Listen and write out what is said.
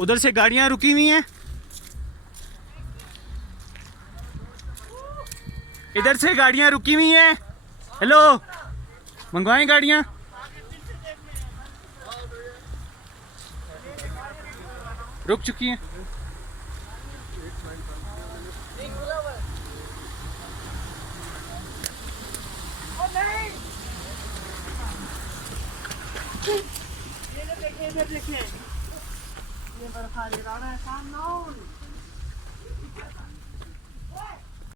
उधर से गाड़ियां रुकी हुई हैं, इधर से गाड़ियां रुकी हुई हैं। हेलो, मंगवाएं गाड़ियां। रुक चुकी हैं। ये देखिए, ये बर्फा ले रहा है सामने।